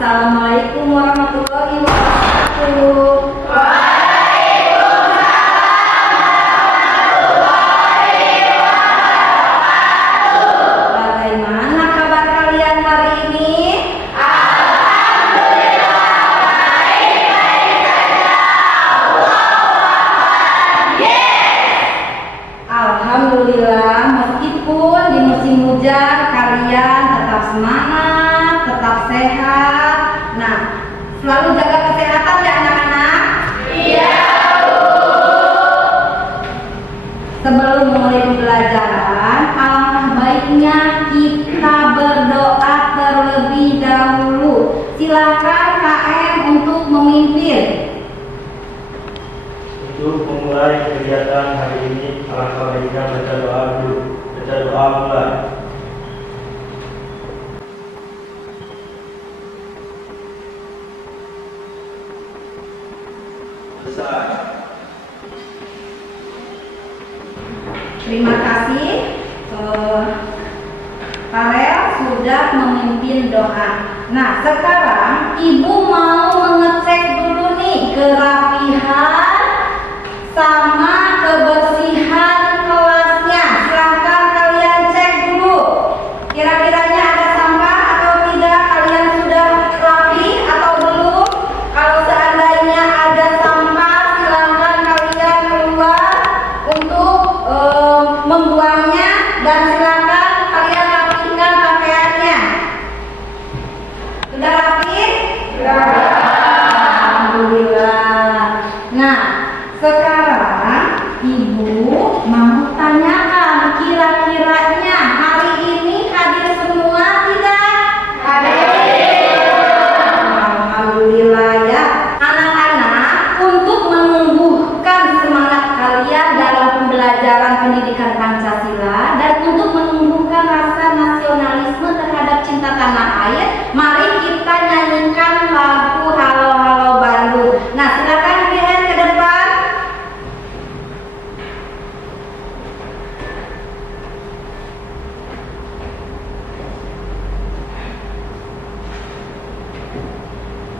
Assalamualaikum warahmatullahi wabarakatuh. Bagaimana kabar kalian hari ini? Alhamdulillah, meskipun di musim hujan kalian tetap semangat, tetap sehat. Nah, selalu jaga kesehatan ya anak-anak. Iya, Bu. Sebelum mulai pembelajaran, alangkah baiknya kita berdoa terlebih dahulu. Silakan KM untuk memimpin. Untuk memulai kegiatan hari ini, alangkah baiknya baca doa dulu. Baca doa mulai. Selesai. Terima kasih. Farel sudah memimpin doa. Nah, sekarang Ibu mau mengecek dulu nih kerapihan sama kebersihan kelasnya. Silahkan kalian cek dulu. Kira-kiranya ada sampah atau tidak? Kalian sudah rapi atau belum? Kalau seandainya ada sampah, silahkan kalian keluar untuk membuangnya, dan silakan kalian rapikan pakaiannya. Sudah rapi? Sudah. Alhamdulillah. Nah, sekarang Ibu mau tanyakan, kira-kiranya hari ini hadir semua tidak? Hadir. Alhamdulillah ya. Anak-anak, untuk menumbuhkan semangat kalian dalam pembelajaran pendidikan Pancasila dan untuk menumbuhkan rasa nasionalisme terhadap cinta tanah air, mari kita nyanyikan lagu Halo Halo Bandung. Nah, silakan lihat ke depan.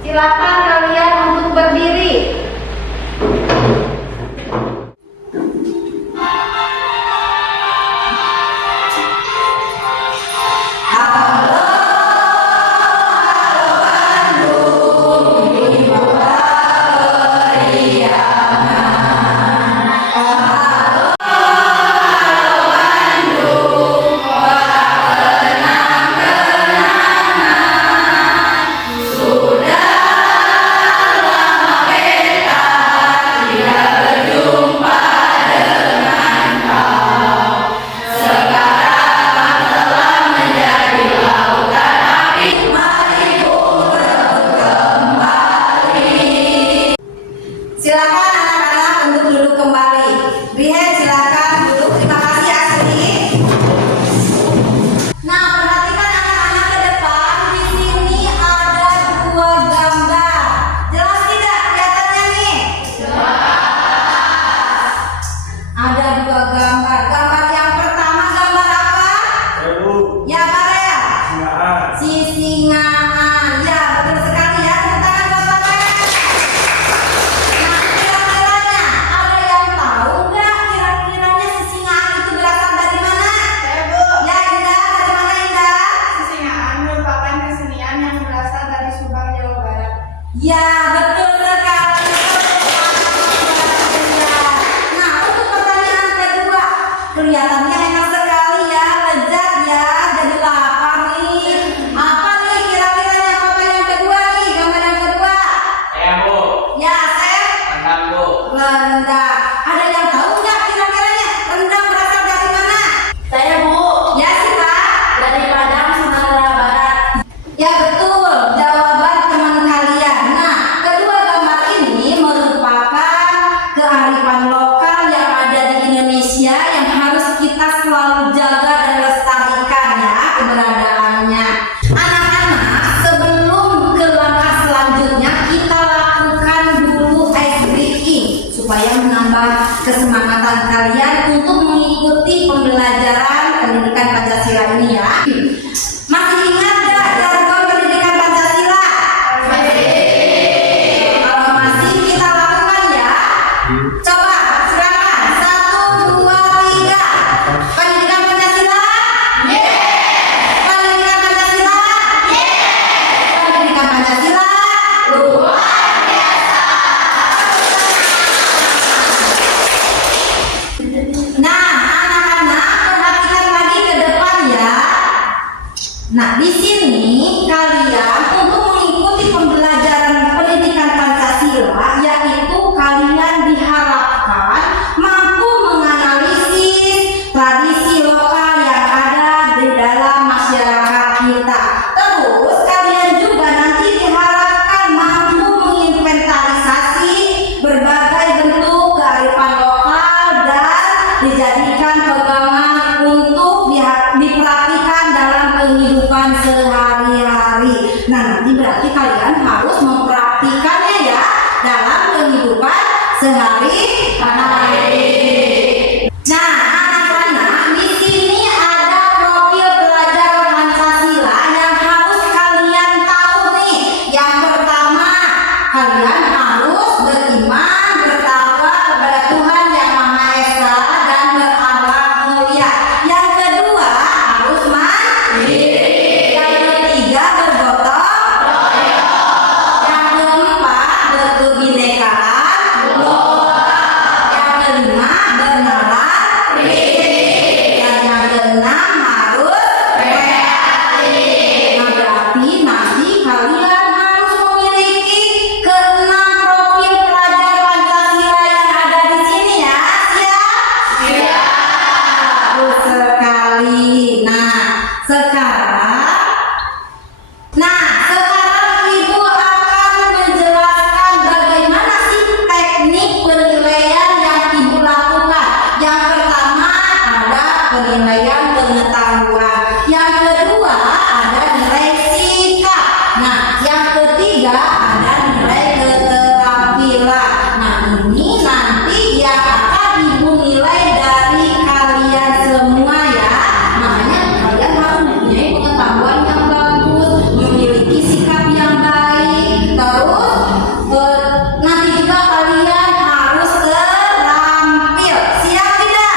Silakan kalian untuk berdiri. Silakan anak-anak untuk duduk kembali. Rihen, silakan duduk. Terima kasih Asri. Nah, perhatikan anak-anak ke depan. Di sini ada dua gambar. Jelas tidak kelihatannya nih? Jelas. Ada dua gambar. Gambar yang pertama gambar apa? Ibu. Ya, Farel. Singaan. Si singaan. Ya, betul sekali ya. Tepuk tangan buat Farel. Nah, kira-kiranya ada yang tahu nggak kira-kiranya si singaan itu berasal dari mana? Saya, Bu. Ya, Indah, dari mana Indah? Sisingaan merupakan kesenian yang berasal dari Subang, Jawa Barat. Ya, betul sekali. Nah, untuk pertanyaan kedua, kelihatannya enak sekali ya, lezat ya, jadi lapar nih. Apa nih kira-kiranya pertanyaan kedua nih, gambar yang kedua? Saya, Bu. Ya, Sep. Rendang, Bu. Rendang. Ada yang tahu nggak kira-kiranya rendang berasal dari mana? Saya, Bu. Ya, sih Pak. Dari Padang, Sumatera Barat. Ya betul, jawaban teman kalian. Nah, Nah, di sini kalian untuk mengikuti pembelajaran pendidikan Pancasila, yaitu kalian diharapkan mampu menganalisis tradisi lokal yang ada di dalam masyarakat kita. Terus kalian juga nanti diharapkan mampu menginventarisasi berbagai bentuk kearifan lokal dan dijadikan pegangan untuk diperhatikan dalam kehidupan sehari-hari. Nah, nanti berarti kalian harus mempraktikannya ya dalam kehidupan sehari-hari. Nah, anak-anak, di sini ada profil pelajar Pancasila yang harus kalian tahu nih. Yang pertama, kalian harus beriman, bertakwa kepada Tuhan Yang Maha Esa dan berakhlak mulia. Yang kedua, harus mandiri. Yang ketiga, bergotong royong. Yang keempat, berkebinekaan. Yang kelima, bernalar kritis. Dan yang keenam, harus kreatif. Nah, berarti nanti kalian harus memiliki keenam profil pelajar Pancasila yang ada di sini ya. Siap? Bagus sekali. Sekarang Ibu akan menjelaskan bagaimana sih teknik penilaian yang Ibu lakukan. Yang pertama ada penilaian pengetahuan. Yang kedua ada nilai sikap. Nah, yang ketiga ada nilai keterampilan. Nah, ini nanti yang akan Ibu nilai dari kalian semua ya. Makanya kalian harus mempunyai pengetahuan yang bagus, memiliki sikap yang baik. Terus nanti juga kalian harus terampil. Siap tidak?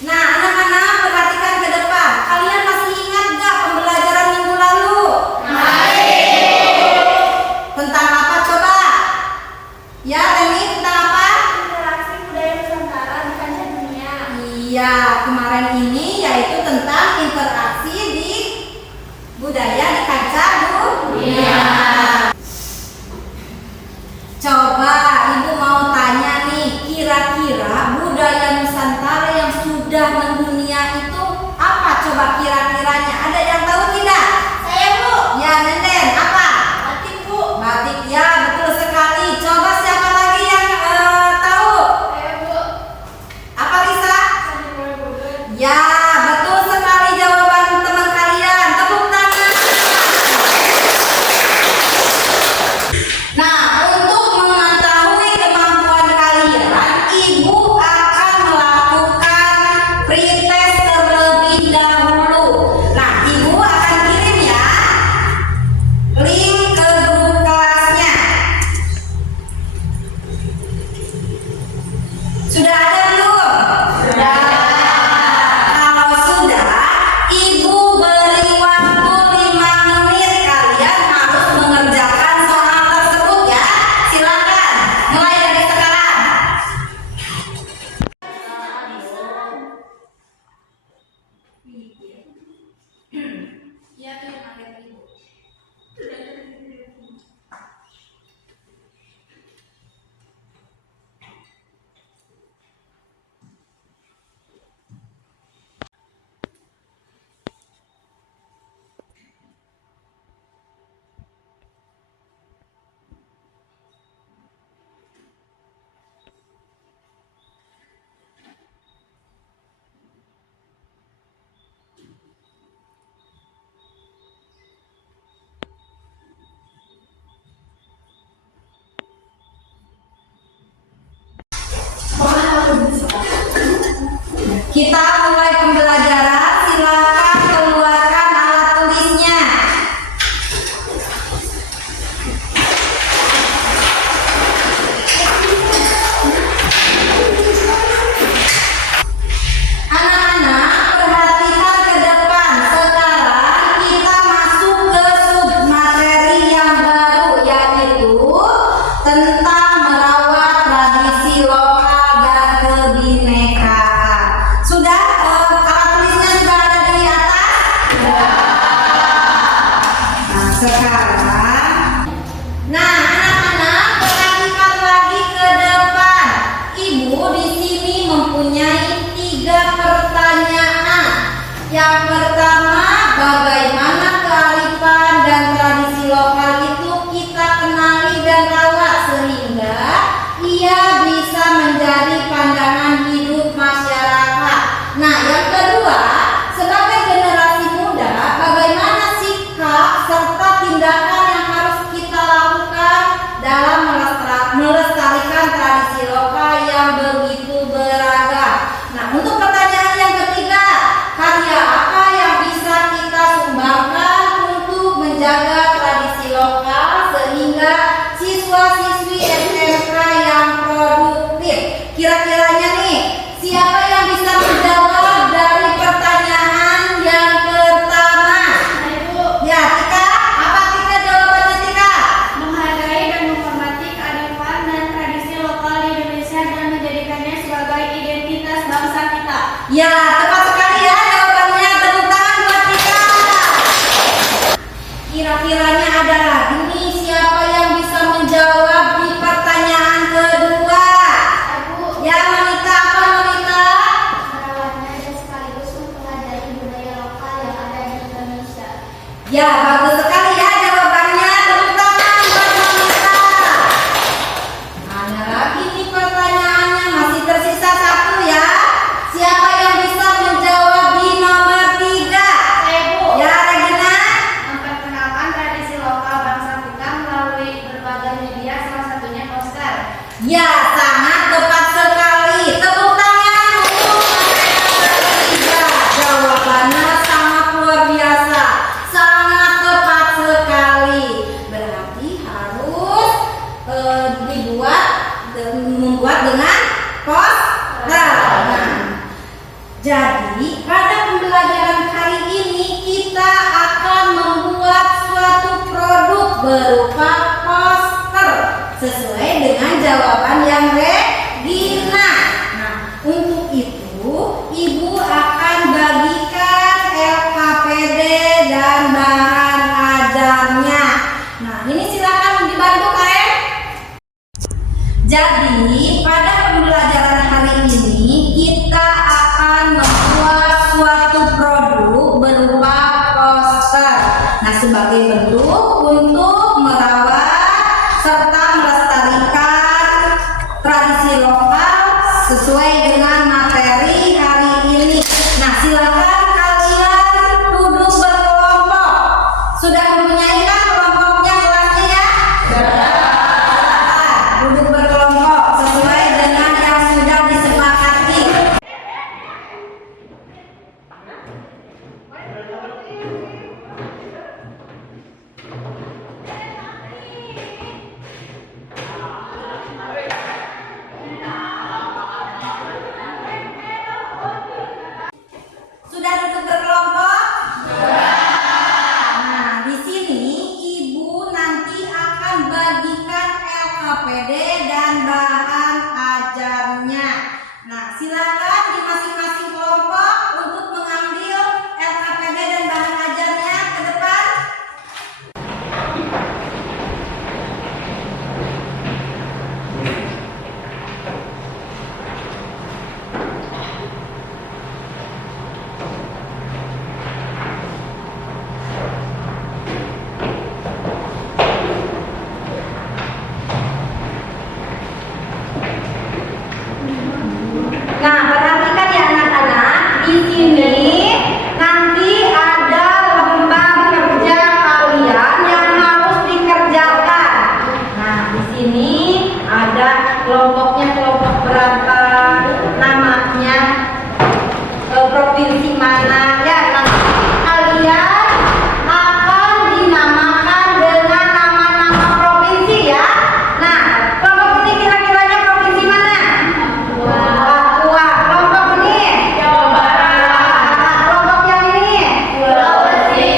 Nah, anak-anak, perhatikan ke depan. Kalian masih ingat gak pembelajaran minggu lalu? Tentang apa coba? Ya, Reni, tentang apa? Interaksi budaya Nusantara di kancah dunia. Iya, kemarin ini yaitu tentang interaksi di budaya di kancah dunia. Coba Ibu mau tanya nih, kira-kira budaya Nusantara yang sudah mendunia itu apa coba kira-kiranya? Ada yang tahu tidak? Saya, Bu. Ya, Nenden, apa? Batik, Bu. Batik, ya betul sekali. Coba siapa lagi yang tahu? Saya, Bu. Apa Risa? Seni Borobudur. Ya, betul sekali jawaban teman kalian. Tepuk tangan. Nah, untuk mengetahui kemampuan kalian, Ibu akan melakukan pretest terlebih dahulu. Nah, Ibu akan kirim ya link ke grup kelasnya. Sudah ada belum? Sudah. Kalau sudah, Ibu beri waktu 5 menit. Kalian harus mengerjakan soal tersebut ya. Silakan, mulai dari sekarang. Ya, tuh yang ada Ibu. Kita mulai pembelajaran. Silakan keluarkan alat tulisnya. Anak-anak, perhatikan ke depan. Sekarang kita masuk ke submateri yang baru, yaitu tentang merawat tradisi lokal dan kebinekaan. mempunyai 3 pertanyaan. Yang pertama, bagaimana kearifan dan tradisi lokal itu kita kenali dan rawat sehingga ia bisa menjadi pandangan hidup masyarakat. Nah, yang kedua, sebagai generasi muda, bagaimana sikap serta tindakan yang harus kita lakukan dalam melestarikan tradisi lokal yang begitu beragam. Nah, untuk pertanyaan yang ketiga, karya apa yang bisa kita sumbangkan untuk menjaga tradisi lokal sehingga siswa-siswi SMK yang produktif? Kira-kiranya nih, siapa yang bisa menjawab dari pertanyaan yang pertama? Ya, Tika, apa Tika jawabannya Tika? Menghargai dan menghormati kearifan dan tradisi lokal di Indonesia dan menjadikannya sebagai identitas bangsa kita. Ya, tepat sekali ya jawabannya. Tepuk tangan buat Tika. Kira-kiranya ada lagi nih siapa yang bisa menjawab di pertanyaan kedua? Ya, Monita, apa Monita? Merawatnya dan sekaligus mempelajari budaya lokal yang ada di Indonesia. Ya, bagus sekali ya jawabannya. Tepuk tangan buat Monita. Ada lagi nih pertanyaannya, masih tersisa 1 ya. Siapa yang bisa menjawab di nomor 3? Saya, Bu. Ya, Regina. Memperkenalkan tradisi lokal bangsa kita melalui berbagai media, salah satunya poster. Ya, sangat tepat sekali. Tepuk tangan untuk mereka bertiga. Jawabannya sangat luar biasa, sangat tepat sekali. Berarti harus membuat dengan poster. Nah, jadi pada pembelajaran hari ini kita akan membuat suatu produk berupa poster sesuai dengan jawaban yang Regina. Nah, untuk itu Ibu akan bagikan LKPD dan bahan ajarnya. Nah, ini silakan dibantu Kak. Jadi pada pembelajaran hari ini kita akan membuat suatu produk berupa poster. Nah, sebagai bentuk untuk merawat serta melestarikan tradisi lokal sesuai dengan materi hari ini. Nah, silakan kalian duduk berkelompok. Sudah mempunyai kan kelompoknya kelasnya ya? Duduk berkelompok sesuai dengan yang sudah disepakati. Sudah duduk berkelompok? Nah, di sini Ibu nanti akan bagikan LKPD dan bahan ajarnya. Nah, silakan di masing-masing kelompok untuk mengambil LKPD dan bahan ajarnya ke depan. Nah, perhatikan ya anak-anak, di sini nanti ada lembar kerja kalian yang harus dikerjakan. Nah, di sini ada kelompoknya, kelompok berapa, namanya, provinsi mana ya. Nanti kalian akan dinamakan dengan nama-nama provinsi ya. Nah, kelompok ini kira-kiranya provinsi mana? Papua. Kelompok ini Jawa Barat. Kelompok yang ini Sulawesi.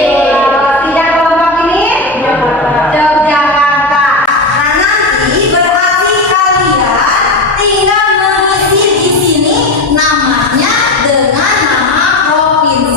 Dan kelompok ini Yogyakarta. Nah, nanti berarti kalian tinggal mengisi di sini namanya dengan nama provinsi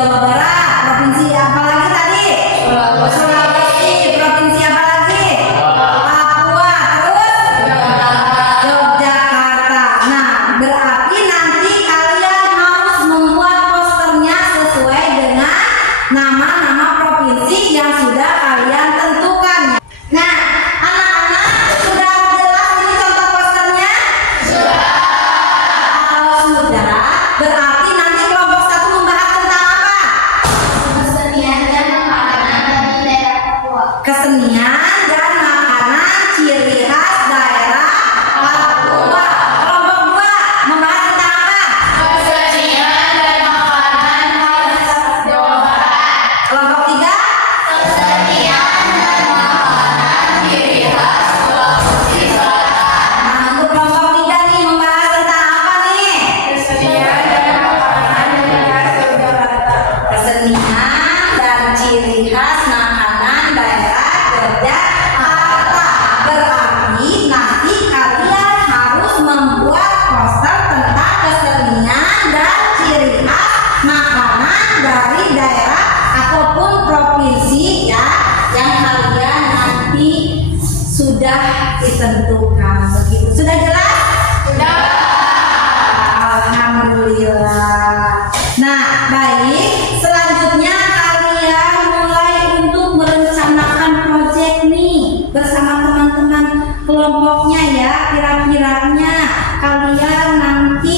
Jawa Barat. Provinsi apa lagi tadi? Sulawesi. Provinsi apa lagi? Papua. Terus Yogyakarta. Nah, berarti nanti kalian harus membuat posternya sesuai dengan nama-nama provinsi yang sudah kalian tentukan. Nah, anak-anak sudah jelas ini contoh posternya? Kalau sudah, berarti nanti kelompok 1 membahas tentang apa? Kesenian dan makanan dari daerah Papua. Kesenian dan makanan ciri khas daerah Papua. Kelompok 2 membahas tentang apa? Kesenian dan makanan khas Jawa Barat. Kelompok 3 Kesenian dan makanan ciri khas Sulawesi Selatan. Nah, untuk kelompok 3 nih membahas tentang apa nih? Kesenian dan makanan ciri khas Yogyakarta. Kesenian dan ciri khas makanan daerah Yogyakarta. Berarti nanti kalian harus membuat poster tentang kesenian dan ciri khas makanan dari daerah ataupun provinsi ya yang kalian nanti sudah ditentukan. Begitu. Sudah jelas? Sudah. Alhamdulillah. Nah, baik. Selanjutnya kalian mulai untuk merencanakan proyek nih bersama teman-teman kelompoknya ya. Kira-kiranya kalian nanti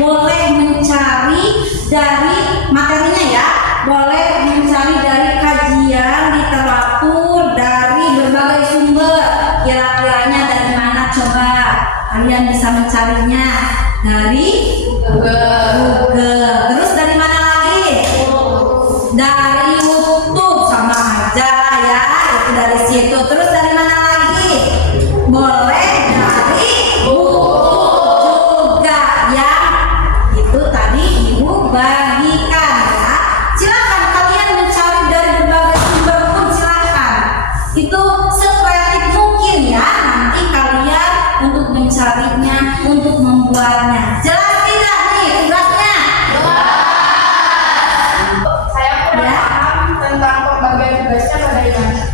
boleh mencari dari materinya ya. Boleh mencari dari kajian literatur dari berbagai sumber. Kira-kiranya dari mana coba? Kalian bisa mencarinya dari Google. Terus dari mana lagi? Dari YouTube sama aja ya. Itu dari situ. Terus dari mana lagi? Boleh dari buku juga ya. Itu tadi Ibu bagikan ya. Silakan kalian mencari dari berbagai sumber pun silakan. Itu sekreatif mungkin ya. Nanti kalian untuk mencarinya, untuk membuatnya. Jelas tidak nih tugasnya? Saya kurang paham tentang pembagian tugasnya bagaimana.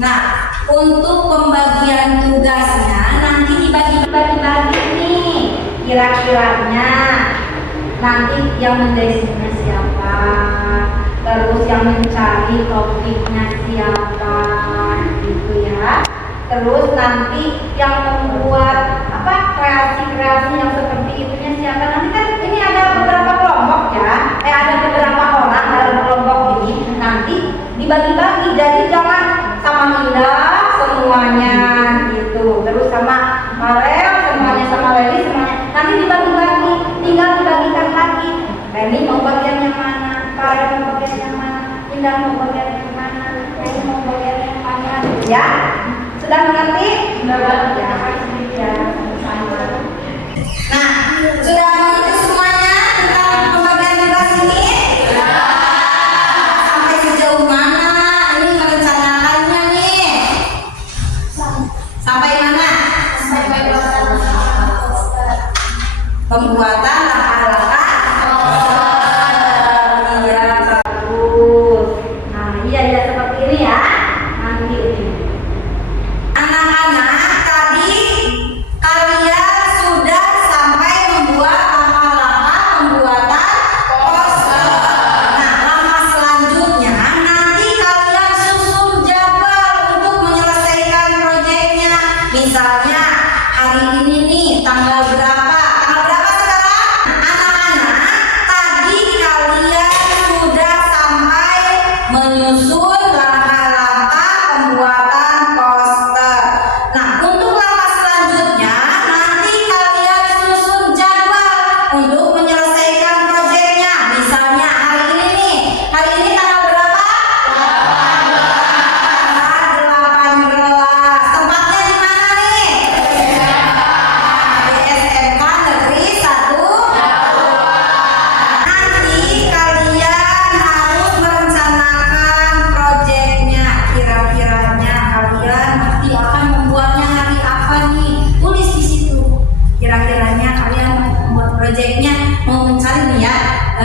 Nah, untuk pembagian tugasnya nanti Bagi-bagi nih kira-kiranya nanti yang mendesainnya siapa, terus yang mencari topiknya siapa, gitu ya. Terus nanti yang membuat apa kreasi-kreasi yang seperti itunya siapa. Nanti kan ini ada beberapa kelompok ya, ada beberapa orang dalam kelompok ini. Nanti dibagi-bagi, jadi jangan sama Indah semuanya gitu, terus sama Marel semuanya, sama Leli semuanya. Nanti dibagi-bagi, tinggal dibagikan lagi. Leli mau bagian yang mana, Marel mau bagian yang mana, Indah mau bagian yang mana, Leli mau bagian yang mana, ya. Sudah mengerti? Sudah. Ya. Nah, sudah mengerti semuanya tentang pembagian tugas ini? Sampai sejauh mana ini merencanakannya nih? Sampai mana? Sampai pelaksanaan poster. Pembuatan langkah-langkah. Iya, bagus. Nah, iya seperti ini ya. Nanti ini. Anak-anak, tadi kalian sudah sampai membuat langkah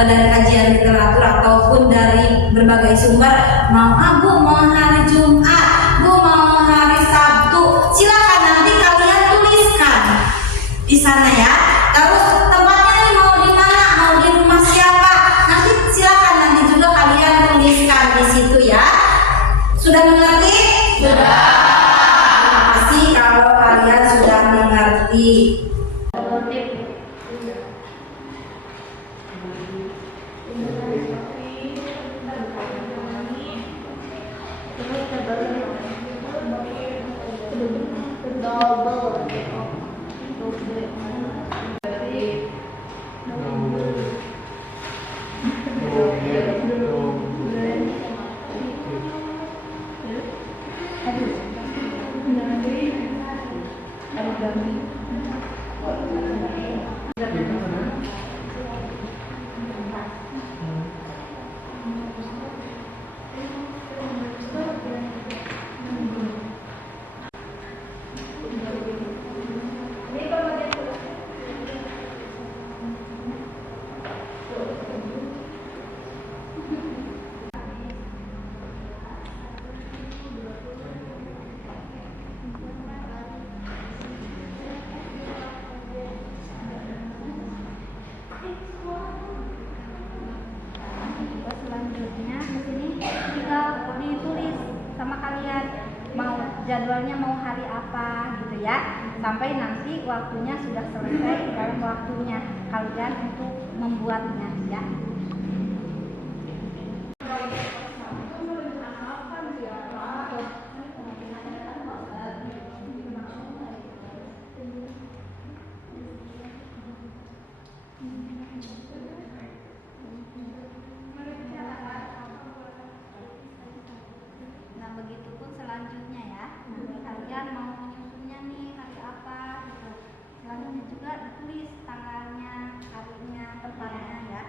dari kajian literatur ataupun dari berbagai sumber, mau hari Jumat, mau hari Sabtu, silakan nanti kalian tuliskan di sana ya. Terus tempatnya nih mau di mana, mau di rumah siapa, nanti silakan nanti juga kalian tuliskan di situ ya. Sudah mengerti? Sudah. Terima kasih kalau kalian sudah mengerti. Selanjutnya di sini tinggal ditulis sama kalian mau jadwalnya mau hari apa gitu ya, sampai nanti waktunya sudah selesai dalam waktunya kalian untuk membuatnya ya. Nah begitupun selanjutnya ya, nanti kalian mau menyusunnya nih hari apa gitu, selanjutnya juga ditulis tanggalnya, harinya, tempatnya ya.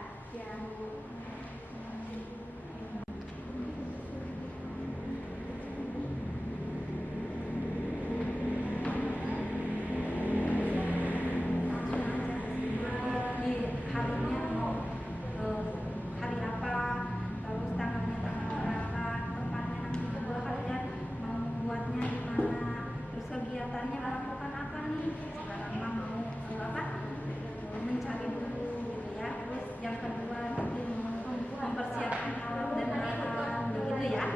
Di harinya mau hari apa, terus tanggalnya tanggal berapa, tempatnya nanti juga kalian mau membuatnya di mana, terus kegiatannya melakukan apa nih. Sekarang mah mau apa? Mencari dulu gitu ya. Terus yang kedua nanti mempersiapkan alat dan bahan begitu ya.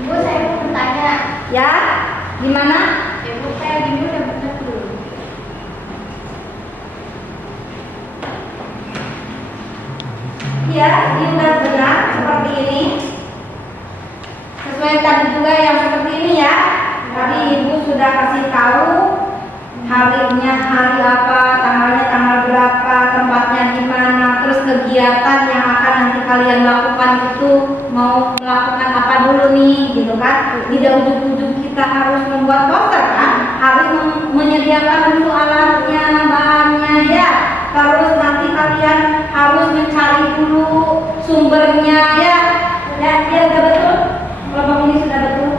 Bu, saya mau bertanya. Ya, gimana? Ibu, saya gini udah bener belum? Iya, ini udah benar seperti ini. Sesuai tadi juga yang seperti ini ya. Tadi ibu sudah kasih tahu harinya hari apa, tanggalnya tanggal berapa, tempatnya di mana, terus kegiatan yang akan nanti kalian lakukan itu mau melakukan apa dulu nih, gitu kan? Tidak ujung-ujung kita harus membuat poster kan? Harus menyediakan dulu alatnya, bahannya ya. Terus nanti kalian harus mencari dulu sumbernya ya. Ya, dia sudah betul. Kelompok ini sudah betul.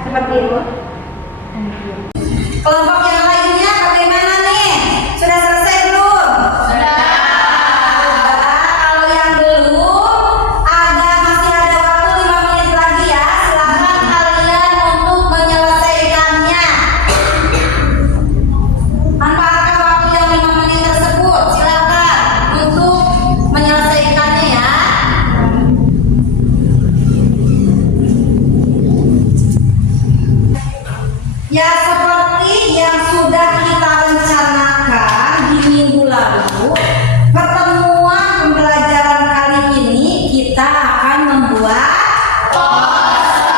Seperti itu. Kelompok yang lainnya bagaimana nih? Sudah selesai belum? Sudah. Kalau yang belum, masih ada waktu 5 menit lagi ya. Silakan kalian untuk menyelesaikannya. Manfaatkan waktu yang 5 menit tersebut. Silakan untuk menyelesaikannya ya. Ya, seperti yang sudah kita rencanakan di minggu lalu, pertemuan pembelajaran kali ini kita akan membuat poster.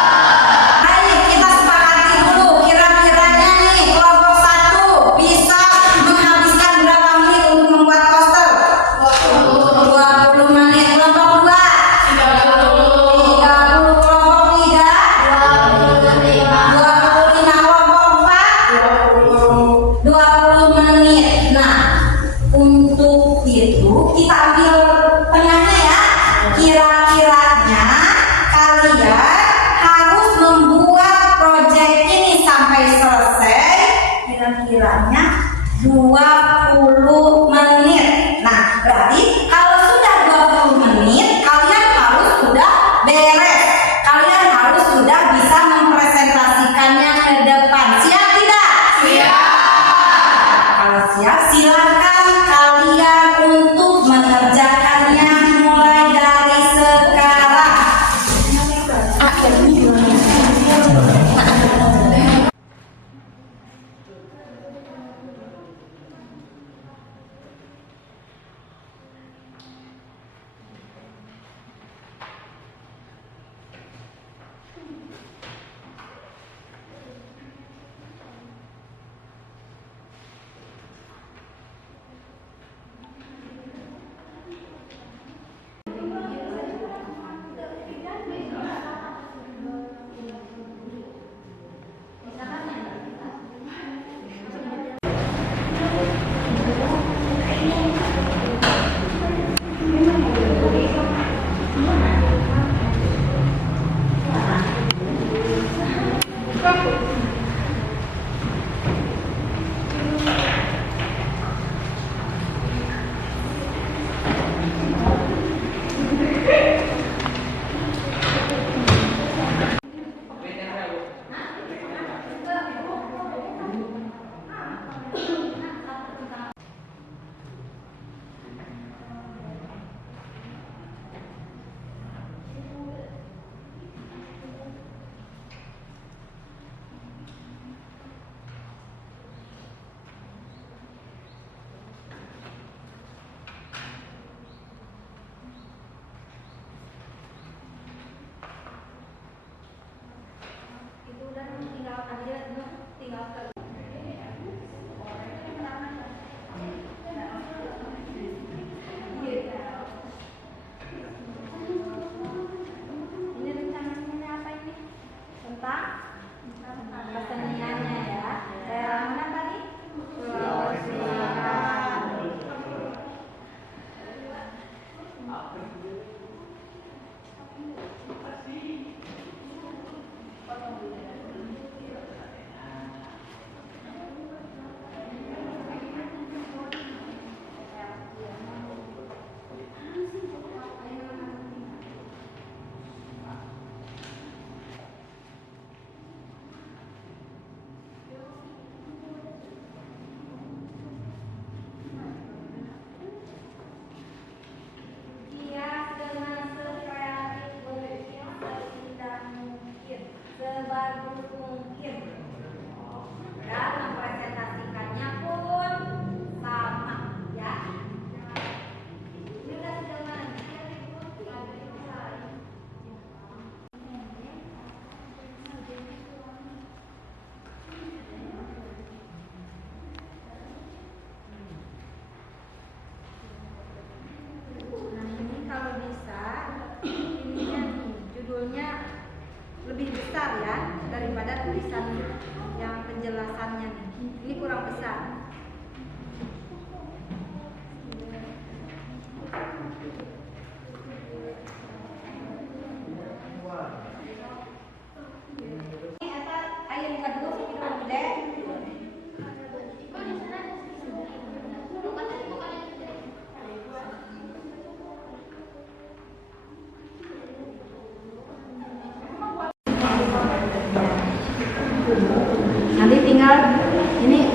Ayo kita sepakati dulu, kira-kiranya nih kelompok 1 bisa menghabiskan berapa menit untuk membuat poster? 20 menit. Kelompok 2 30. Kelompok 3 25. Kelompok 4 20 menit. Nah, untuk itu kita ambil tengahnya ya. Kira-kiranya kalian harus membuat proyek ini sampai selesai kira-kiranya 20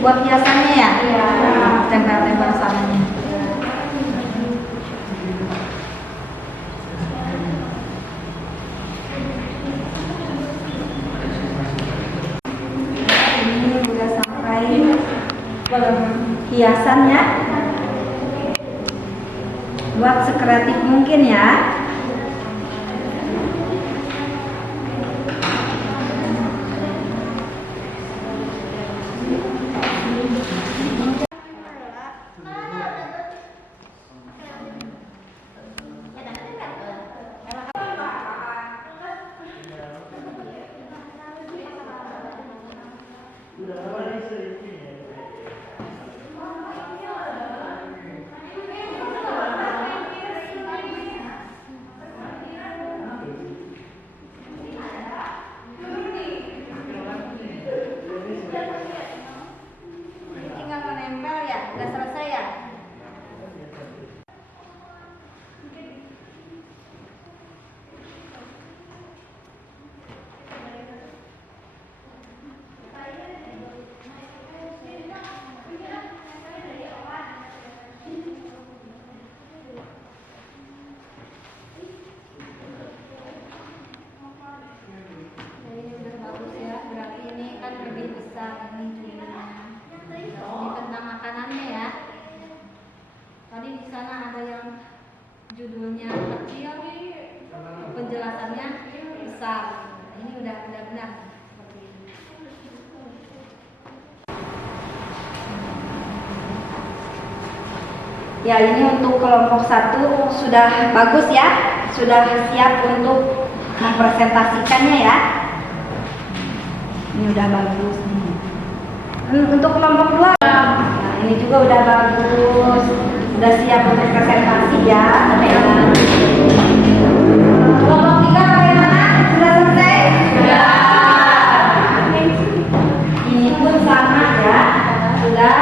buat hiasannya ya? Iya. Tempel-tempel sananya. Ini udah sampai hiasannya. Buat sekreatif mungkin ya. Tinggal menempel ya, udah selesai ya. Ini udah bagus ya, berarti ini kan lebih besar ini judulnya. Ini tentang makanannya ya. Tadi di sana ada yang judulnya kecil, penjelasannya besar. Ini udah benar-benar seperti ini. Ya, ini untuk kelompok 1 sudah bagus ya, sudah siap untuk mempresentasikannya ya. Ini udah bagus nih. Untuk kelompok 2, nah, ini juga udah bagus, udah siap untuk presentasi ya. Kelompok 3 bagaimana? Sudah selesai? Sudah. Ini pun sama ya, sudah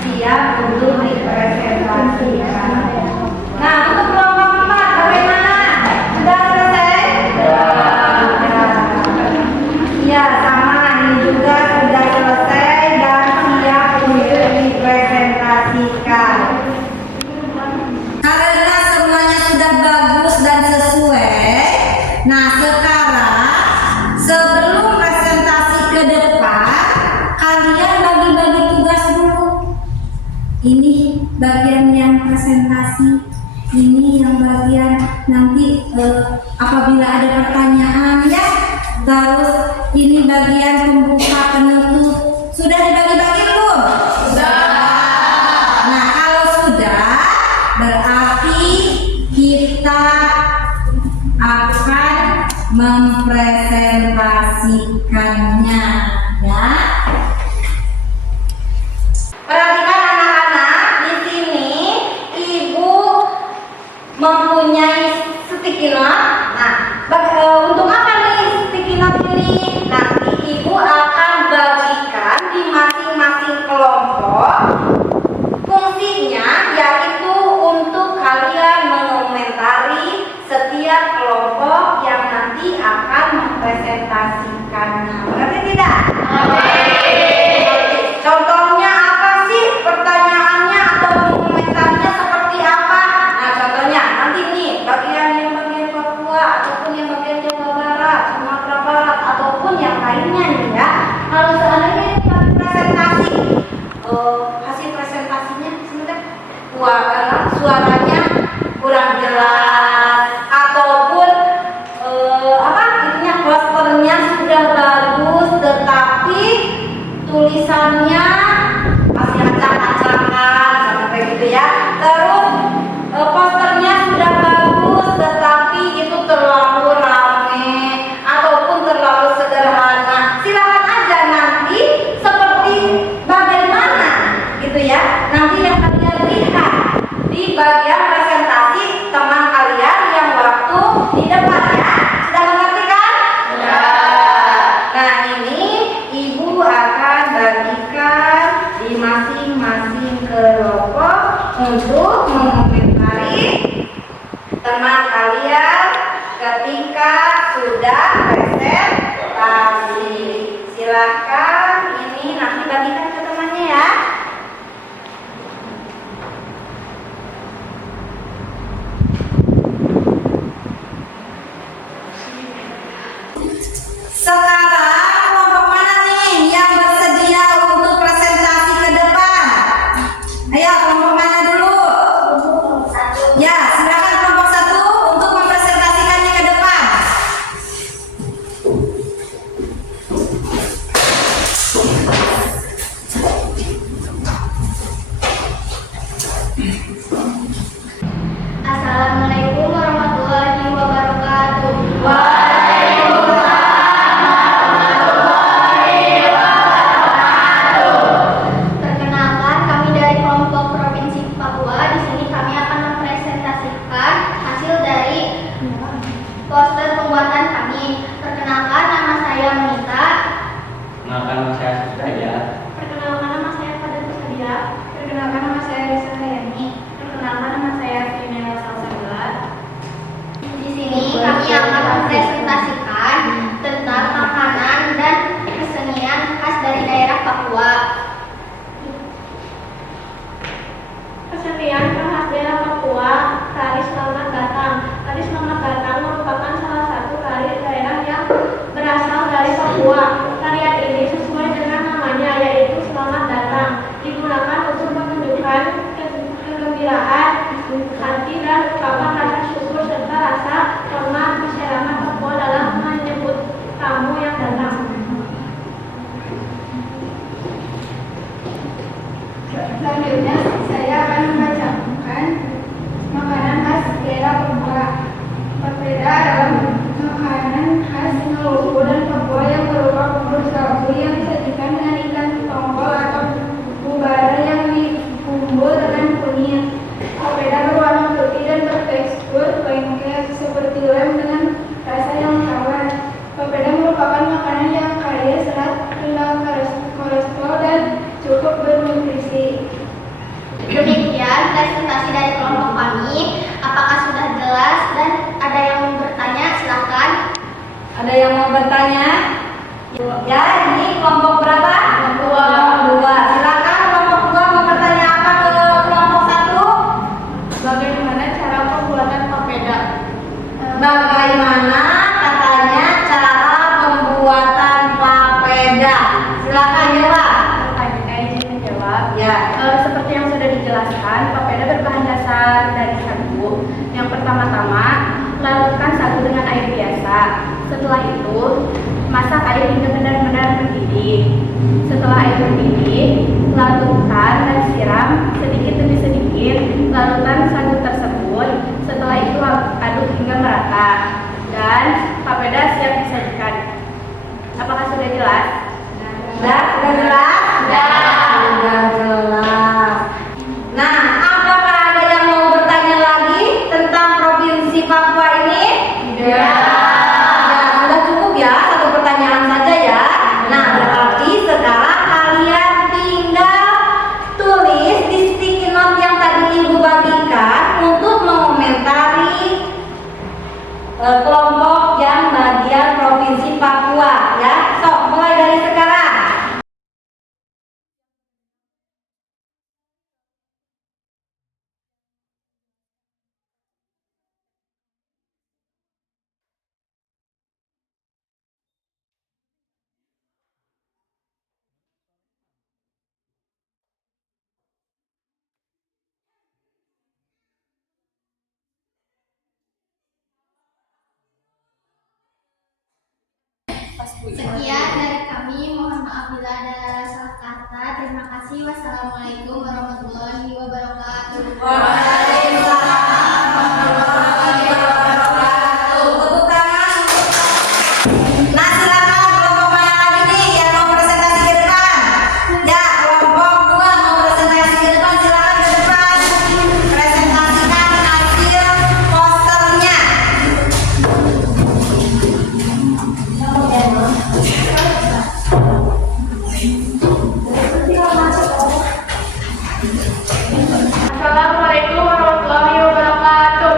siap untuk dipresentasikan. Nah, untuk kelompok 4 bagaimana? Sudah selesai? Ya, sama. Ini juga sudah selesai dan siap untuk dipresentasikan. Karena semuanya sudah bagus dan sesuai. Nah, sekarang sebelum presentasi ke depan, kalian bagi-bagi tugas dulu. Ini bagian yang presentasi, ini yang bagian nanti apabila ada pertanyaan ya. Terus ini bagian pembuka penutup. Sudah dibagi-bagi belum? Sudah. Nah, kalau sudah, berarti kita akan mempresentasikannya ya. Perhatikan anak-anak, di sini Ibu mempunyai sticky note. Nah, untuk apa nih sticky note ini? Nanti Ibu akan bagikan di masing-masing kelompok. Fungsinya yaitu untuk kalian mengomentari setiap kelompok yang nanti akan mempresentasikannya. Berarti tidak? Contohnya apa sih? Pertanyaannya atau komentarnya seperti apa? Nah, contohnya nanti nih bagian yang bagian Papua ataupun yang bagian Jawa Barat, Sumatera Barat ataupun yang lainnya nih ya. Kalau seandainya ini presentasi, hasil presentasinya sebentar suaranya kurang jelas ataupun posternya sudah bagus tetapi tulisannya masih acak-acakan sampai gitu ya. Terus posternya sudah bagus tetapi itu terlalu rame ataupun terlalu sederhana. Silakan aja nanti seperti bagaimana gitu ya. Nanti yang kalian lihat di bagian presentasi teman kalian yang waktu di depan ya. Sudah mengerti kan? Nah, ini Ibu akan bagikan di masing-masing kelompok untuk mengomentari teman kalian ketika sudah presentasi. Silakan Papua. Kesenian khas daerah Papua, tari selamat datang. Tari selamat datang merupakan salah satu tari daerah yang berasal dari Papua. Tarian ini sesuai dengan namanya, yaitu selamat datang, digunakan untuk menunjukkan kegembiraan hati dan ungkapan rasa syukur serta rasa hormat masyarakat Papua dalam menyambut tamu yang datang. Selanjutnya saya akan membacakan makanan khas daerah Papua. Papeda adalah makanan khas Maluku dan Papua yang berupa bubur sagu yang disajikan dengan ikan tongkol atau bubara yang dikumbul dengan kunyit. Papeda berwarna putih dan bertekstur lengket seperti lem dengan rasa yang tawar. Papeda merupakan makanan yang kaya serat, rendah kolesterol dan cukup bernutrisi. Demikian presentasi dari kelompok kami. Apakah sudah jelas dan ada yang mau bertanya? Silakan. Ada yang mau bertanya? Ya, ini kelompok berapa? Dua. Dua. Silakan kelompok dua mau bertanya apa ke kelompok satu? Bagaimana cara pembuatan papeda? Bagaimana katanya cara pembuatan papeda? Silakan jawab. Saya izin menjawab. Ya. Seperti yang sudah dijelaskan, papeda berbahan dasar dari sagu. Yang pertama-tama, larutkan sagu dengan air biasa. Setelah itu, masak air hingga benar-benar mendidih. Setelah air mendidih, larutkan dan siram sedikit demi sedikit larutan sagu tersebut. Setelah itu aduk hingga merata dan papeda siap disajikan. Apakah sudah jelas? Sudah jelas? Sudah jelas. Nah, apakah ada yang mau bertanya lagi tentang Provinsi Papua ini? Ya, sudah cukup ya, satu pertanyaan saja ya. Nah, berarti sekarang kalian tinggal tulis di sticky note yang tadi Ibu bagikan untuk mengomentari kelompok yang bagian Provinsi Papua ya. Sok, mulai dari sekarang. Sekian dari kami, mohon maaf bila ada salah kata. Terima kasih. Wassalamualaikum warahmatullahi wabarakatuh. Waalaikumsalam warahmatullahi wabarakatuh. Tepuk tangan. Nah, silakan kelompok mana lagi nih yang mau presentasi ke depan? Ya, kelompok dua mau presentasi ke depan, silakan ke depan. Presentasikan hasil posternya. Assalamualaikum warahmatullahi wabarakatuh.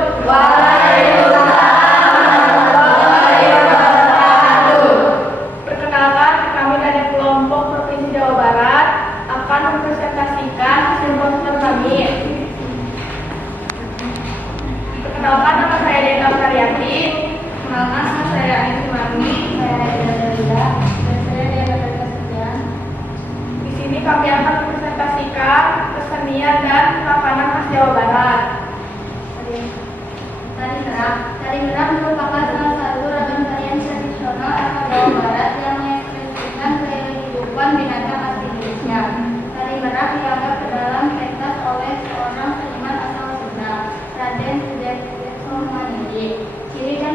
Perkenalkan, kami dari kelompok Provinsi Jawa Barat akan mempresentasikan hasil poster kami. Perkenalkan, nama saya Denda Karyati. Perkenalkan, nama saya Aini Mami. Saya Denda Dalila. Dan saya Denda Dalila. Di sini kami akan mempresentasikan kesenian dan makanan khas Jawa Barat. Tari Merak merupakan salah satu ragam tarian tradisional asal Jawa Barat yang mengekspresikan kehidupan binatang asli Indonesia. Tari Merak dianggap ke dalam pentas oleh seorang seniman asal Sunda, Raden Sudarso Mandiri. Ciri dan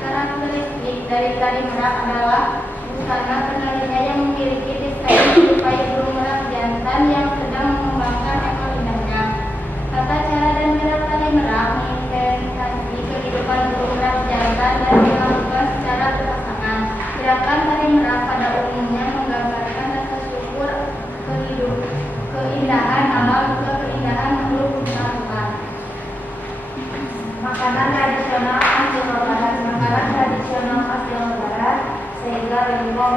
karakteristik dari tari Merak adalah busana penarinya yang memiliki desain menyerupai burung merak jantan yang sedang mengembangkan ekor indahnya. Tata cara dan gerak tari Merak menginterpretasi kehidupan burung merak jantan dan dilakukan secara berpasangan. Gerakan tari Merak pada umumnya menggambarkan rasa syukur, keindahan alam, juga keindahan makhluk penciptaan. Makanan tradisional khas Jawa Barat. Makanan tradisional khas Jawa Barat sehingga lengkong,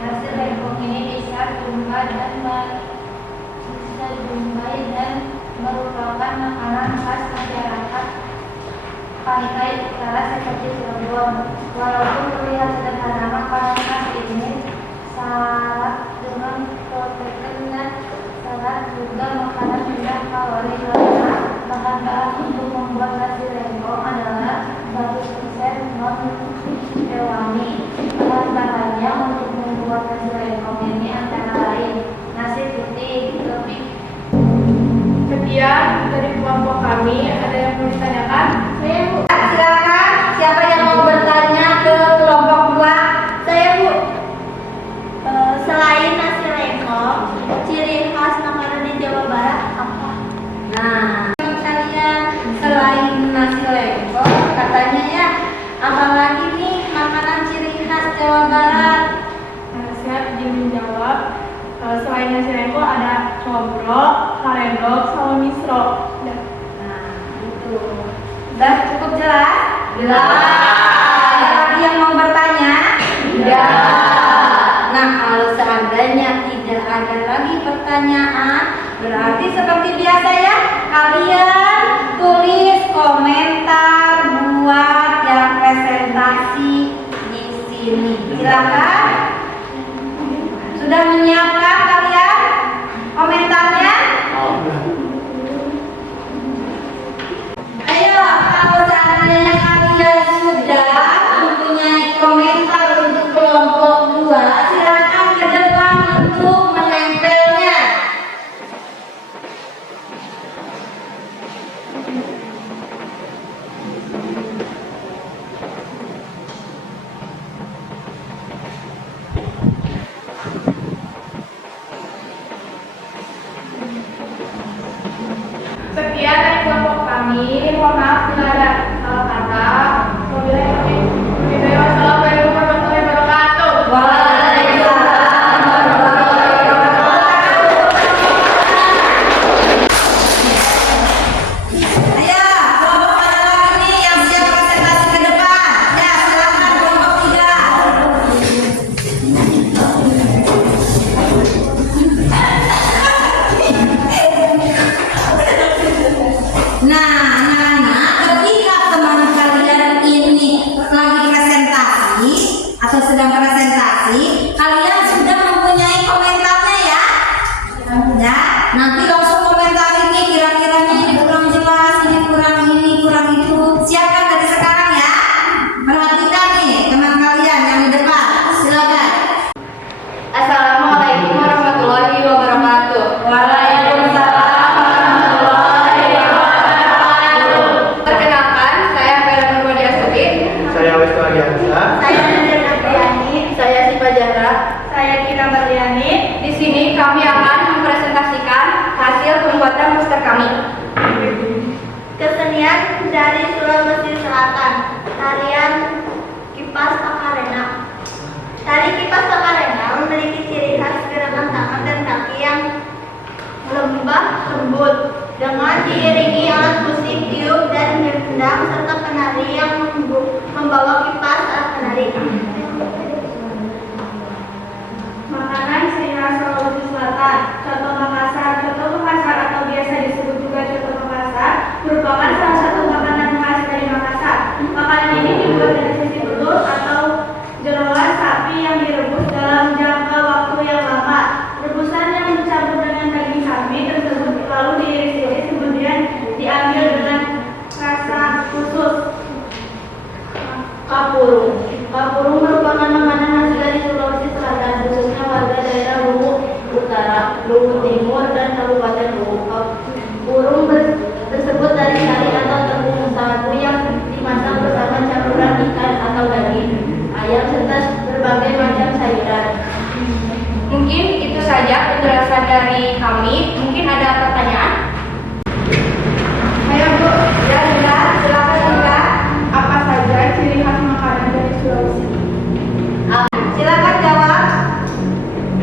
nasi lengkong ini bangga dan bisa dijumpai dan merupakan makanan khas masyarakat pantai utara seperti Cirebon. Walaupun terlihat sederhana, makanan khas ini syarat dengan protein dan syarat juga makanan rendah kalori karena bahan-bahan untuk membuat nasi lengkong adalah 100% non hewani. Bahan-bahannya untuk membuat nasi lengkong ini antara lain nasi putih, lebih. Sekian dari kelompok kami. Ada yang mau ditanyakan? Saya Bu. Silakan, siapa yang mau bertanya ke kelompok 2? Saya Bu. Selain nasi lengkong, ciri khas makanan di Jawa Barat apa? Nah, kalian selain nasi lengkong, katanya ya, apalagi nih makanan ciri khas Jawa Barat? Saya izin menjawab. Selain nasi lengkong ada combro, karedok, sama misro. Ya. Nah, itu. Sudah cukup jelas? Jelas. Ada lagi yang mau bertanya? Ya. Nah, kalau seandainya tidak ada lagi pertanyaan, berarti seperti biasa ya, kalian tulis komentar buat yang presentasi di sini. Silakan. Sudah menyiapkan kalian komentarnya? Ayo, kalau seandainya kalian sudah mempunyai komentar untuk kelompok 2, silakan ke depan untuk menempelnya. Sekian dari kelompok kami. Mohon maaf bila ada salah kata. Wassalamualaikum warahmatullahi wabarakatuh. Waalaikumsalam warahmatullahi wabarakatuh. Ayo, kelompok mana lagi nih yang siap presentasi ke depan? Ya, silakan kelompok 3. Nah, anak-anak, ketika teman kalian ini lagi presentasi atau sedang presentasi, kalian sudah mempunyai komentarnya ya? Ya, nanti langsung komentar ini kira-kiranya ini kurang jelas, ini kurang itu. Siapkan dari sekarang ya. Perhatikan nih teman kalian yang di depan. Silakan. Assalamualaikum warahmatullahi wabarakatuh. Waalaikumsalam warahmatullahi wabarakatuh. Perkenalkan, saya Vera Nurwadia Subit. Saya Wisnu Ardiansa. Saya Nadia Nafiani. Saya Siva Jara. Saya Kira Berliani. Di sini kami akan mempresentasikan hasil pembuatan poster kami. Kesenian dari Sulawesi Selatan, tarian Kipas Pakarena. Tari Kipas Pakarena memiliki ciri khas gerakan tangan dan kaki yang lembut dengan diiringi alat musik tiup dan gendang serta penari yang membawa kipas alat penari. Makanan ciri khas Sulawesi Selatan. Coto Makassar. Coto Makassar atau biasa disebut juga coto Makassar merupakan salah satu makanan khas dari Makassar. Makanan ini dibuat dari sisi telur atau jeroan sapi yang direbus dalam jangka waktu yang lama. Rebusan yang dicampur dengan daging sapi tersebut lalu diiris-iris kemudian diambil dengan rasa khusus. Kapurung. Kapurung merupakan makanan khas dari Sulawesi Selatan, khususnya warga daerah Luwu Utara, Luwu Timur, dan Kabupaten Luwu. Kapurung tersebut dari sari atau tepung sagu yang dimasak bersama campuran ikan atau daging, ayam, serta berbagai macam sayuran. Mungkin itu saja penjelasan dari kami. Mungkin ada pertanyaan? Ayo Bu, Ya, sudah. Silakan juga. apa saja ciri khas makanan dari Sulawesi? Silakan jawab.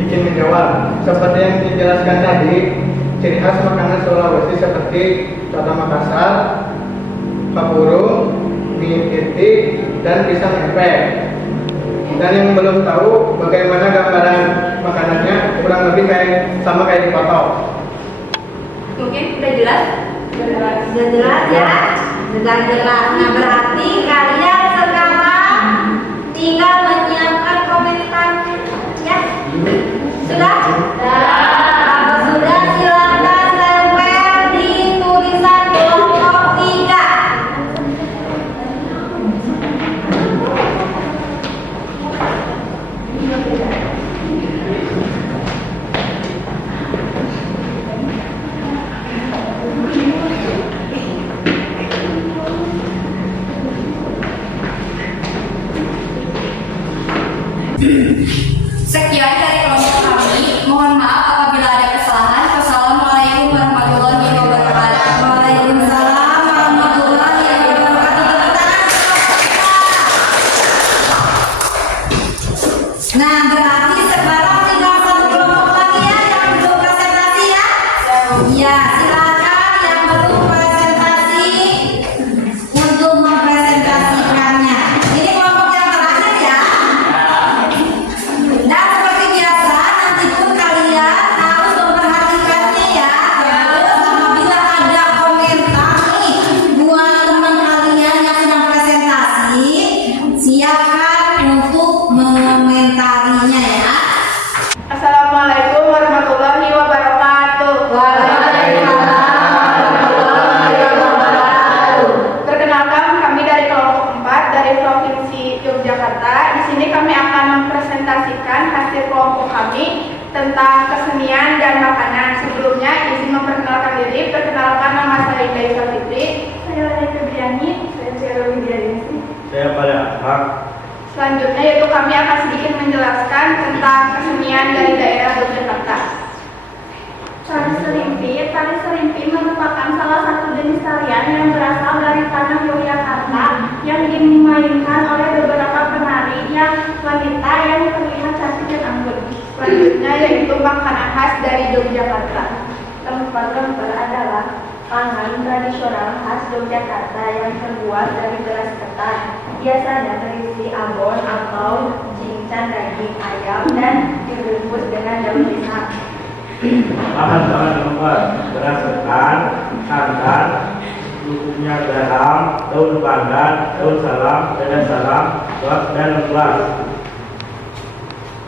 Izin menjawab. Seperti yang dijelaskan tadi, ciri khas makanan Sulawesi seperti coto Makassar, kapurung, mie pitik, dan pisang empek. Dan yang belum tahu bagaimana gambaran makanannya kurang lebih sama kayak di foto. Mungkin udah jelas? Sudah jelas ya? Sudah jelas. Nah berarti kalian sekarang tinggal menyiapkan komentar ya? Sudah? Kalau sudah silakan tempel di tulisan kelompok 3. Sekian dari kelompok kami. Mohon maaf apabila ada kesalahan. Wassalamualaikum warahmatullahi wabarakatuh. Waalaikumsalam warahmatullahi wabarakatuh. Nah, berarti sekarang tinggal satu kelompok lagi ya yang belum presentasi ya. Ya, silakan yang belum presentasi untuk mempresentasikannya. Ini kelompok yang terakhir ya. Dan seperti biasa, nanti pun kalian harus memperhatikannya ya. Terus apabila ada komentar nih buat teman kalian yang sedang presentasi, siapkan untuk mengomentarinya ya. Assalamualaikum warahmatullahi wabarakatuh. Perkenalkan, kami dari kelompok 4 dari Provinsi Yogyakarta. Di sini kami akan mempresentasikan hasil kelompok kami tentang kesenian dan makanan. Sebelumnya izin memperkenalkan diri. Perkenalkan, nama saya Indah Fitri. Saya Lani Febriani. Saya Cero Widianingsi. Saya pada Ahmad. Selanjutnya yaitu kami akan sedikit menjelaskan tentang kesenian dari daerah Yogyakarta. Tari serimpi merupakan salah satu jenis tarian yang berasal dari tanah Yogyakarta yang dimainkan oleh beberapa penari yang wanita yang terlihat cantik dan anggun. Selanjutnya yaitu makanan khas dari Yogyakarta. Lemper-lemper adalah pangan tradisional khas Yogyakarta yang terbuat dari beras ketan. Biasanya berisi abon atau cincang daging ayam dan dibungkus dengan daun pisang. Bahan-bahan lemper: beras ketan, santan, bumbunya garam, daun pandan, daun salam, dada salam, beras dan lengkuas.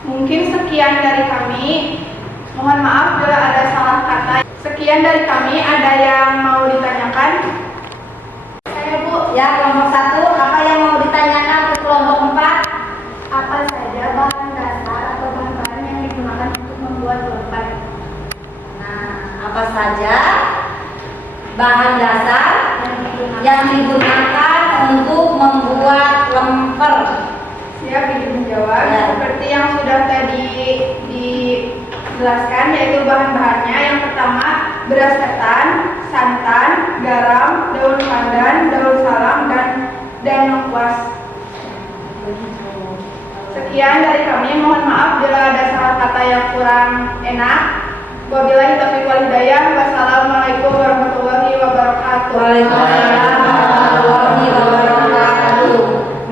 Mungkin sekian dari kami. Mohon maaf bila ada salah kata. Sekian dari kami. Ada yang mau ditanyakan? Saya Bu. Ya, kelompok 1, apa yang mau ditanyakan ke kelompok 4? Apa saja bahan dasar atau bahan-bahan yang digunakan untuk membuat lemper? Nah, apa saja bahan dasar yang digunakan untuk membuat lemper? Siap, izin menjawab. Ya. Seperti yang sudah tadi dijelaskan, yaitu bahan-bahannya. Yang pertama, beras ketan, santan, garam, daun pandan, daun salam, dan lengkuas. Sekian dari kami. Mohon maaf bila ada salah kata yang kurang enak. Wabillahi taufiq wal hidayah. Wassalamualaikum warahmatullahi wabarakatuh. Waalaikumsalam warahmatullahi wabarakatuh.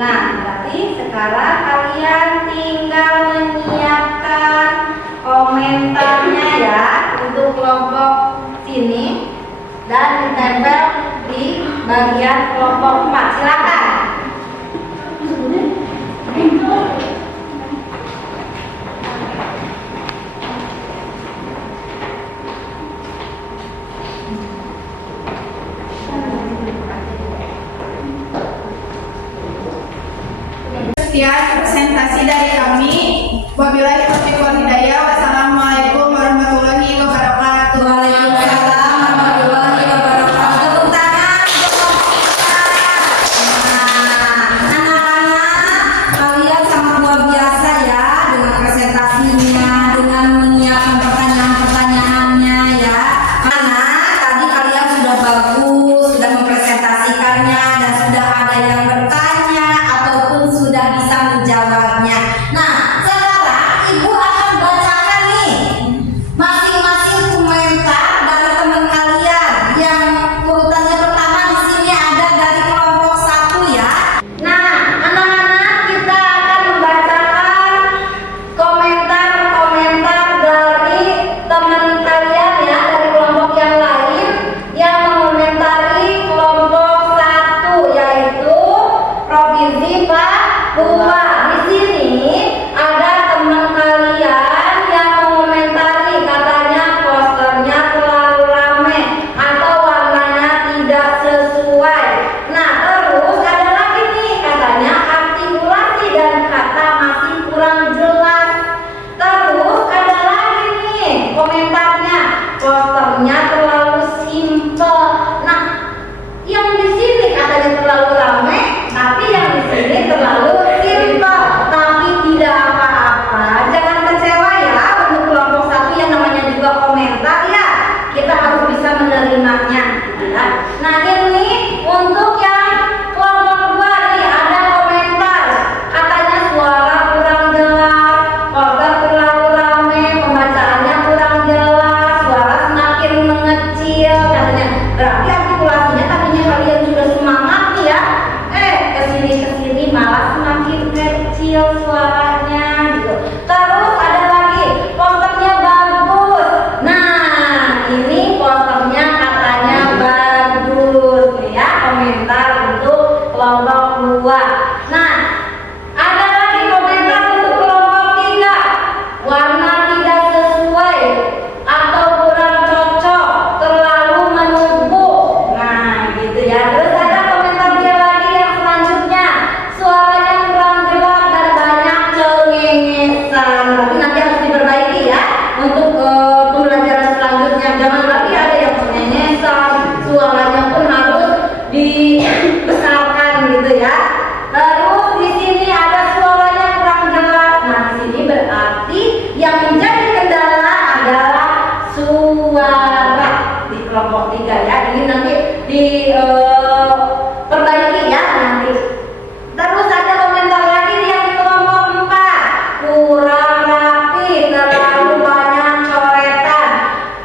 Nah, berarti sekarang kalian tinggal menyiapkan komentarnya ya untuk kelompok sini dan ditempel di bagian kelompok 4. Silakan. Sekian presentasi dari kami. Wabillahi taufiq wal hidayah. Wassalamualaikum warahmatullahi wabarakatuh. Waalaikumsalam warahmatullahi wabarakatuh. Tepuk tangan untuk kelompok kita. Nah, anak-anak, kalian sangat luar biasa ya dengan presentasinya, dengan menyiapkan pertanyaan-pertanyaannya ya. Karena tadi kalian sudah bagus, sudah mempresentasikannya dan sudah ada yang bertanya ataupun sudah bisa menjawabnya. Nah, sekarang Ibu menerimanya gitu ya. Nah ini untuk yang kelompok 2 nih ada komentar katanya suara kurang jelas, poster terlalu rame, pembacaannya kurang jelas, suara semakin mengecil katanya. Berarti artikulasinya tadinya kalian sudah semangat nih ya, kesini malah semakin kecil suaranya gitu. Terus ada lagi posternya bagus. Nah ini posternya katanya bagus nih ya, komentar untuk kelompok 2. Nah ada lagi komentar untuk kelompok 3, warna tidak sesuai atau kurang cocok, terlalu menumpuk. Nah gitu ya. Terus ada komentar dia lagi yang selanjutnya, suaranya kurang jelas dan banyak cengengesan. Tapi nanti harus diperbaiki ya untuk pembelajaran selanjutnya. Jangan lagi ada yang cengengesan, suaranya pun harus dibesarkan gitu ya. Terus di sini ada suaranya kurang jelas. Nah di sini berarti yang menjadi kendala adalah suara di kelompok 3 ya. Ini nanti diperbaiki ya nanti. Terus ada komentar lagi yang di kelompok 4, kurang rapi, terlalu banyak coretan,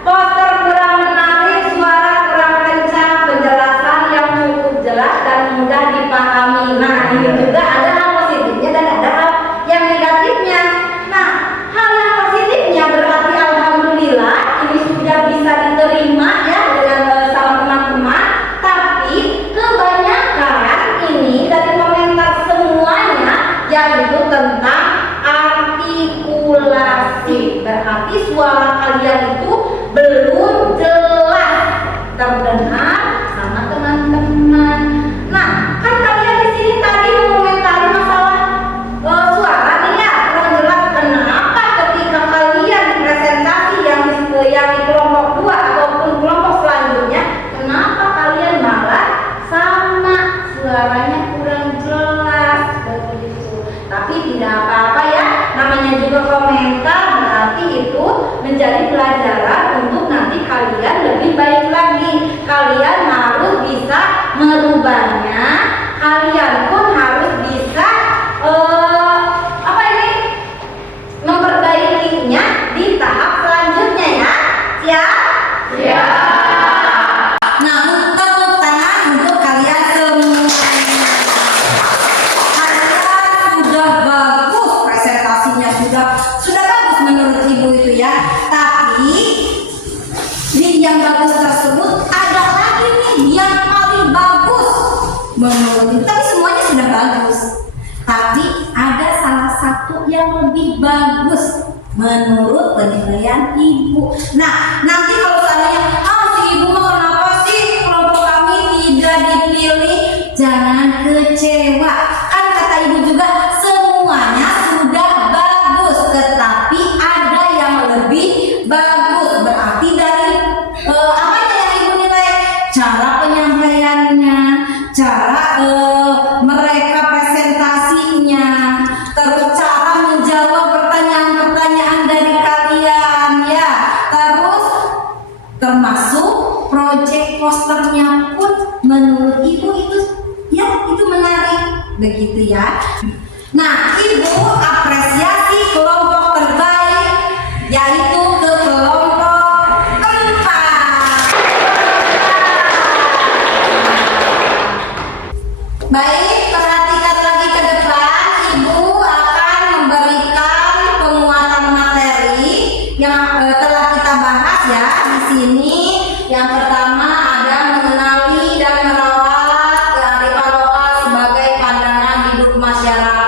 poster kurang menarik, suara kurang kencang, penjelasan yang cukup jelas dan mudah dipahami. Nah ini juga ada hal positifnya dan ada hal yang negatifnya. Nah hal yang positifnya berarti alhamdulillah ini sudah bisa diterima ya dengan sama teman-teman. Tapi kebanyakan ini dari komentar semuanya yaitu tentang artikulasi. Berarti suara kalian itu belum jelas terdengar sama teman-teman. Nah kan kalian di sini tadi mengomentari masalah suara nih ya kurang jelas. Kenapa ketika kalian di presentasi yang di kelompok 2 ataupun kelompok selanjutnya, kenapa kalian malah sama suaranya kurang jelas begitu? Tapi tidak apa-apa ya, namanya juga komentar, berarti itu menjadi pelajaran untuk nanti kalian lebih baik lagi. Kalian harus bisa merubahnya, kalian pun harus bisa memperbaikinya di tahap selanjutnya ya. Siap? Nah, tepuk tangan untuk kalian semua. Kalian sudah bagus, presentasinya sudah bagus menurut ibu itu ya. Tapi di yang bagus tersebut ada lagi nih yang paling bagus menurut ibu. Tapi semuanya sudah bagus. Tapi ada salah satu yang lebih bagus menurut penilaian ibu. Nah, nanti kalau seandainya si ibu mah kenapa sih kelompok kami tidak dipilih, jangan kecewa. Kan kata ibu juga semuanya sudah bagus, tetapi ada yang lebih bagus. Berarti dari apanya yang ibu nilai? Cara penyampaiannya, cara mereka presentasinya, terus cara menjawab pertanyaan-pertanyaan dari kalian ya, terus termasuk proyek posternya pun menurut ibu itu ya itu menarik begitu ya. Nah ibu apresiasi kelompok terbaik yaitu ke kelompok 4. Baik, perhatikan lagi ke depan. Ibu akan memberikan penguatan materi yang telah kita bahas ya di sini. Yang pertama ada mengenali dan merawat kearifan lokal sebagai pandangan hidup masyarakat.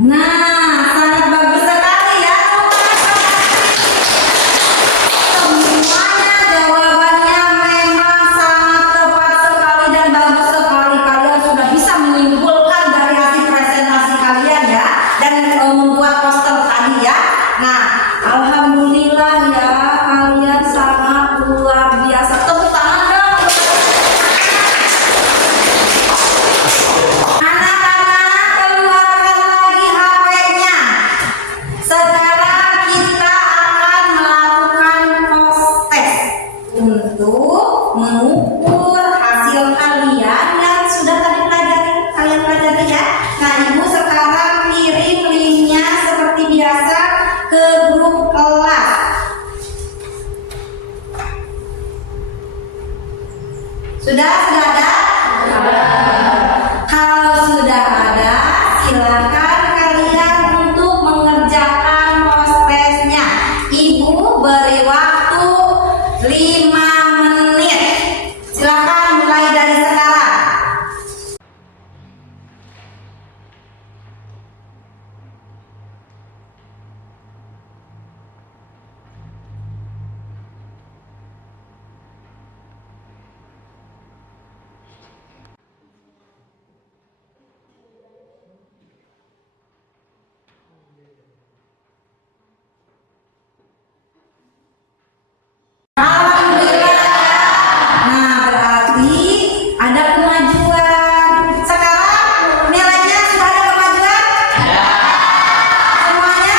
Nah, sangat bagus sekali ya. Semuanya jawabannya memang sangat tepat sekali dan bagus sekali. Kalian sudah bisa menyimpulkan dari hasil presentasi kalian ya, dan membuat poster tadi ya. Nah, alhamdulillah ya, kalian sangat luar biasa. Tepuk tangan dong. Anak-anak, keluarkan lagi HP-nya. Sekarang kita akan melakukan post-test untuk mengukur hasil kalian yang sudah kalian pelajari ya. Nah, Ibu sekarang kirim linknya seperti biasa ke grup kelas. Sudah ada? Kalau sudah ada, silakan kalian untuk mengerjakan post-testnya. Ibu beri waktu 5 menit. Silakan mulai dari sekarang. Alhamdulillah. Nah, berarti ada kemajuan. Sekarang nilainya sudah ada kemajuan? Ya. Semuanya?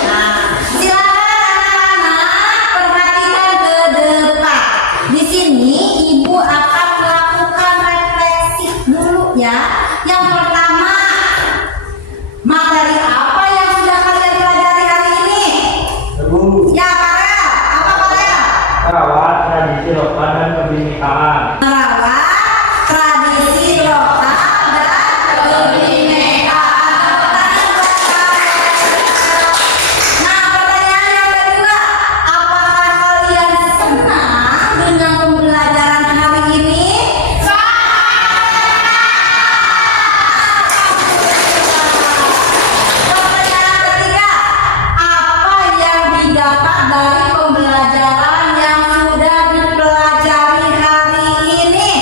Nah, silakan anak-anak perhatikan ke depan. Di sini Ibu akan melakukan refleksi dulu ya. Yang pertama, materi apa yang sudah kalian pelajari hari ini? Ibu, Ya, Farel. Apa Farel? merawat tradisi lokal dan kebinekaan. Merawat tradisi lokal dan kebinekaan. Nah, pertanyaan yang kedua, apakah kalian senang dengan pembelajaran hari ini? Pertanyaan ketiga, apa yang didapat dari pembelajaran yang sudah dipelajari hari ini?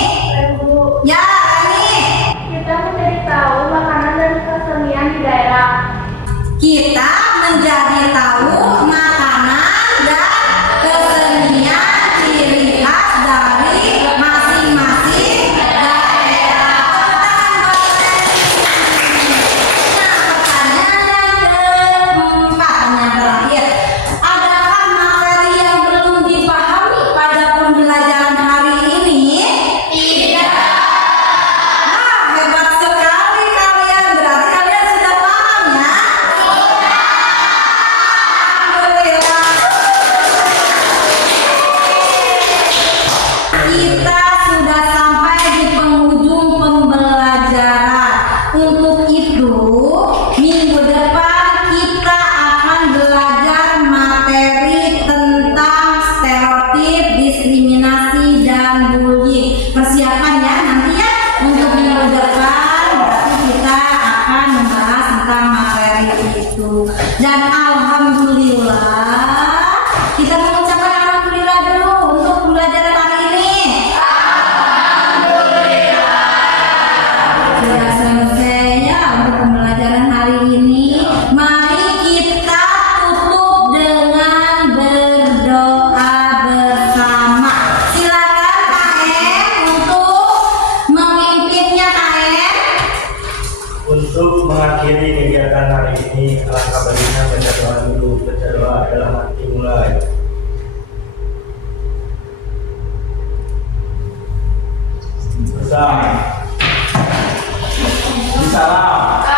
Ya, ini Kita menjadi tahu makanan dan kesenian di daerah. kita menjadi tahu makanan dan kesenian ciri khas dari masing-masing daerah. Nah, pertanyaan yang keempat yang terakhir, adakah materi yang belum dipahami pada pembelajaran hari ini? Tidak. Wah, hebat sekali kalian. Berarti kalian sudah paham ya? Alhamdulillah. Kita sudah sampai di penghujung pembelajaran. Untuk itu, minggu depan kita akan belajar materi tentang stereotip, diskriminasi, dan bullying. Persiapan ya nanti ya untuk minggu depan. Berarti kita akan membahas tentang materi itu. Dan alhamdulillah, kita mengucapkan alhamdulillah dulu untuk pembelajaran hari ini. Sudah selesai ya untuk pembelajaran hari ini. Mari kita tutup dengan berdoa bersama. Silakan KM untuk memimpinnya KM. Untuk mengakhiri kegiatan hari ini, alangkah baiknya baca doa dulu. Baca doa dalam hati mulai. Bersama. Salam.